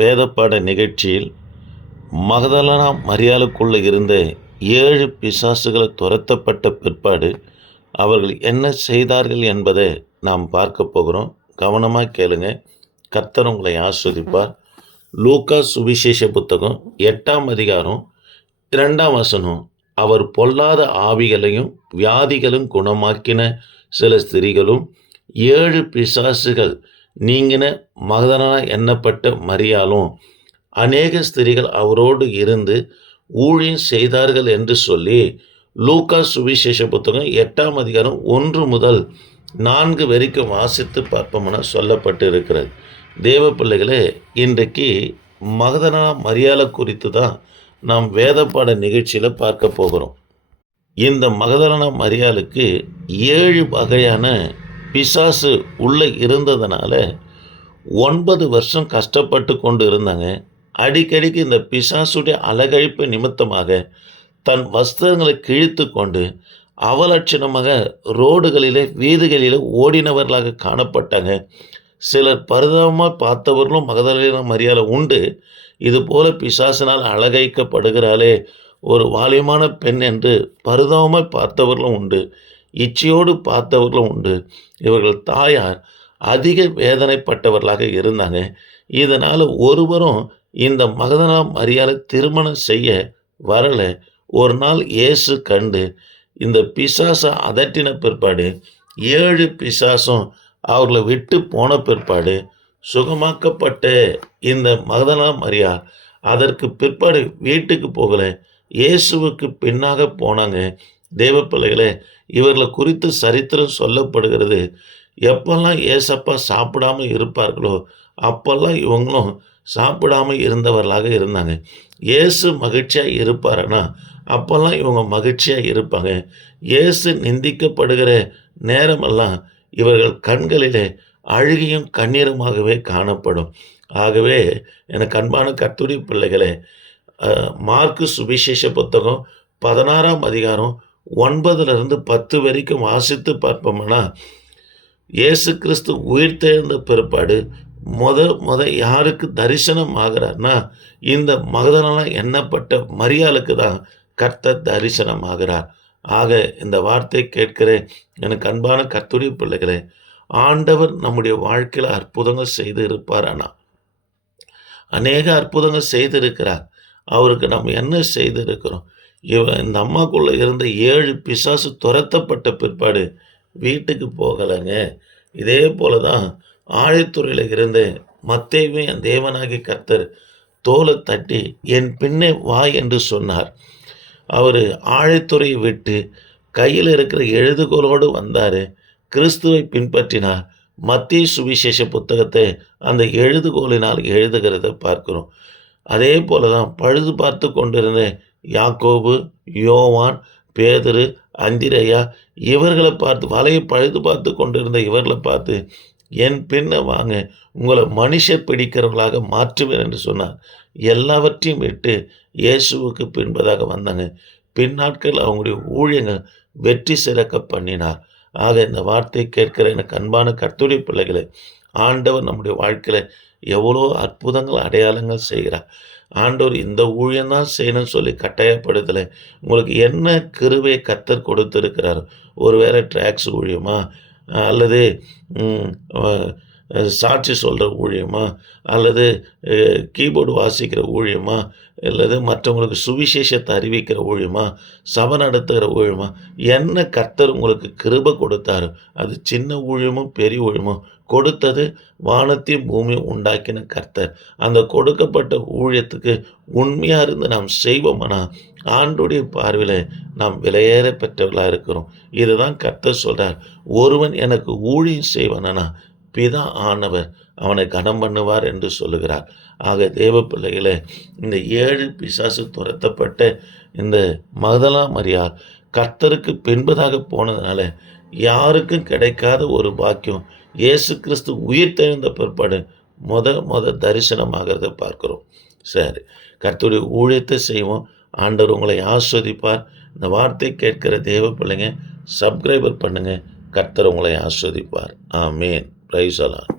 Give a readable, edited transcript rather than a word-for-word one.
வேத பாட நிகழ்ச்சியில் மகதலேனா மரியாளுக்குள்ளே இருந்த 7 பிசாசுகள் துரத்தப்பட்ட பிற்பாடு அவர்கள் என்ன செய்தார்கள் என்பதை நாம் பார்க்க போகிறோம். கவனமாக கேளுங்க. கர்த்தர் உங்களை ஆஸ்வதிப்பார். லூக்கா சுவிசேஷ புத்தகம் 8ஆம் அதிகாரம் 2ஆம் வசனம். அவர் பொல்லாத ஆவிகளையும் வியாதிகளும் குணமாக்கின சில ஸ்திரீகளும் 7 பிசாசுகள் நீங்கின மகதலேனா எண்ணப்பட்ட மரியாளும் அநேக ஸ்திரீகள் அவரோடு இருந்து ஊழியம் செய்தார்கள் என்று சொல்லி லூக்கா சுவிசேஷ புத்தகம் 8ஆம் அதிகாரம் 1 முதல் 4 வரைக்கும் வாசித்து பார்ப்போம்னா சொல்லப்பட்டு இருக்கிறது. தேவ பிள்ளைகளே, இன்றைக்கு மகதலேனா மரியாளை குறித்து தான் நாம் வேத பாட நிகழ்ச்சியில் பார்க்க போகிறோம். இந்த மகதலேனா மரியாளுக்கு 7 வகையான பிசாசு உள்ளே இருந்ததுனால 9 வருஷம் கஷ்டப்பட்டு கொண்டு இருந்தாங்க. அடிக்கடிக்கு இந்த பிசாசுடைய அலகழிப்பு நிமித்தமாக தன் வஸ்திரங்களை கிழித்து கொண்டு அவலட்சணமாக ரோடுகளிலே வீதிகளிலே ஓடினவர்களாக காணப்பட்டாங்க. சிலர் பரிதாபமாக பார்த்தவர்களும் மகதலேனா மரியாளை உண்டு. இதுபோல பிசாசினால் அலகழிக்கப்படுகிறாளே ஒரு வாலியமான பெண் என்று பரிதாபமாக பார்த்தவர்களும் உண்டு. இச்சையோடு பார்த்தவர்களும் உண்டு. இவர்கள் தாயார் அதிக வேதனைப்பட்டவர்களாக இருந்தாங்க. இதனால் ஒருவரும் இந்த மகதலேனா மரியாளை திருமணம் செய்ய வரலை. ஒரு நாள் இயேசு கண்டு இந்த பிசாசை அதட்டின பிற்பாடு 7 பிசாசும் அவர்களை விட்டு போன பிற்பாடு சுகமாக்கப்பட்ட இந்த மகதலேனா மரியாள் அதற்கு பிற்பாடு வீட்டுக்கு போகலை, இயேசுவுக்கு பின்னாக போனாங்க. தேவ பிள்ளைகளே, இவர்களை குறித்து சரித்திரம் சொல்லப்படுகிறது. எப்பெல்லாம் ஏசப்பா சாப்பிடாம இருப்பார்களோ அப்பெல்லாம் இவங்களும் சாப்பிடாமல் இருந்தவர்களாக இருந்தாங்க. இயேசு மகிழ்ச்சியாக இருப்பாருன்னா அப்போல்லாம் இவங்க மகிழ்ச்சியாக இருப்பாங்க. இயேசு நிந்திக்கப்படுகிற நேரமெல்லாம் இவர்கள் கண்களிலே அழுகியும் கண்ணீருமாகவே காணப்படும். ஆகவே எனக்கு அன்பான கர்த்தருடைய பிள்ளைகளே, மார்க்கு சுவிசேஷ புத்தகம் 16ஆம் அதிகாரம் 9லிருந்து 10 வரைக்கும் வாசித்து பார்ப்போம்னா, இயேசு கிறிஸ்து உயிர்த்தெழுந்த பிற்பாடு முத யாருக்கு தரிசனம் ஆகிறார்னா இந்த மகதலேனா எண்ணப்பட்ட மரியாளுக்கு தான் கர்த்தர் தரிசனம் ஆகிறார். ஆக இந்த வார்த்தை கேட்கிற எனக்கு அன்பான கர்த்தருடைய பிள்ளைகளே, ஆண்டவர் நம்முடைய வாழ்க்கையில் அற்புதங்கள் செய்து இருப்பார். ஆனால் அநேக அற்புதங்கள் செய்திருக்கிறார். அவருக்கு நம்ம என்ன செய்திருக்கிறோம்? இந்த அம்மாக்குள்ளே இருந்த 7 பிசாசு துரத்தப்பட்ட பிற்பாடு வீட்டுக்கு போகலைங்க. இதே போல தான் ஆழித்துறையில் இருந்த மத்தேயுவை என் தேவனாகிய கர்த்தர் தோலை தட்டி என் பின்னே வா என்று சொன்னார். அவர் ஆழித்துறையை விட்டு கையில் இருக்கிற எழுதுகோலோடு வந்தார். கிறிஸ்துவை பின்பற்றினார். மத்தேயு சுவிசேஷ புத்தகத்தை அந்த எழுதுகோலினால் எழுதுகிறத பார்க்கிறோம். அதே போல தான் பழுது பார்த்து கொண்டிருந்த யாக்கோபு, யோவான், பேதுரு, அந்திரேயா இவர்களை பார்த்து வலையை பழுது பார்த்து கொண்டிருந்த இவர்களை பார்த்து என் பின்ன வாங்க, உங்களை மனுஷர் பிடிக்கிறவர்களாக மாற்றுவேன் என்று சொன்னார். எல்லாவற்றையும் விட்டு இயேசுவுக்கு பின்பதாக வந்தாங்க. பின்னாட்கள் அவங்களுடைய ஊழியங்கள் வெற்றி சிறக்க பண்ணினார். ஆக இந்த வார்த்தை கேட்கிற எனக்கு அன்பான கர்த்தருடைய பிள்ளைகளை, ஆண்டவர் நம்முடைய வாழ்க்கையில் எவ்வளோ அற்புதங்கள் அடையாளங்கள் செய்கிறார். ஆண்டவர் இந்த ஊழியம்தான் செய்யணும்னு சொல்லி கட்டாயப்படுத்தலை. உங்களுக்கு என்ன கிருபையை கர்த்தர் கொடுத்துருக்கிறார்? ஒருவேளை ட்ராக்ஸ் ஊழியமா, அல்லது சாட்சி சொல்கிற ஊழியமா, அல்லது கீபோர்டு வாசிக்கிற ஊழியமா, அல்லது மற்றவங்களுக்கு சுவிசேஷத்தை அறிவிக்கிற ஊழியமா, சபை நடத்துகிற ஊழியமா, என்ன கர்த்தர் உங்களுக்கு கிருபை கொடுத்தாரு? அது சின்ன ஊழியமும் பெரிய ஊழியமும் கொடுத்தது வானத்தையும் பூமியும் உண்டாக்கின கர்த்தர். அந்த கொடுக்கப்பட்ட ஊழியத்துக்கு உண்மையாக இருந்து நாம் செய்வோம்னா ஆண்டுடைய பார்வையில் நாம் விலையேற பெற்றவர்களாக இருக்கிறோம். இதுதான் கர்த்தர் சொல்கிறார். ஒருவன் எனக்கு ஊழியம் செய்வானா பிதா ஆனவர் அவனை கனம் பண்ணுவார் என்று சொல்லுகிறார். ஆக தேவ பிள்ளைகளே, இந்த 7 பிசாசு துரத்தப்பட்ட இந்த மகதலேனா மரியாள் கர்த்தருக்கு பின்பதாக போனதுனால யாருக்கும் கிடைக்காத ஒரு பாக்கியம் இயேசு கிறிஸ்து உயிர்த்தெழுந்த பிற்பாடு முத தரிசனமாகிறத பார்க்கிறோம். சரி, கர்த்தருடைய ஊழியத்தை செய்வோம். ஆண்டவர் உங்களை ஆஸ்வதிப்பார். இந்த வார்த்தை கேட்கிற தேவ பிள்ளைங்க சப்ஸ்கிரைபர் பண்ணுங்க. கர்த்தர் உங்களை ஆஸ்வதிப்பார். ஆமேன். Praise the Lord.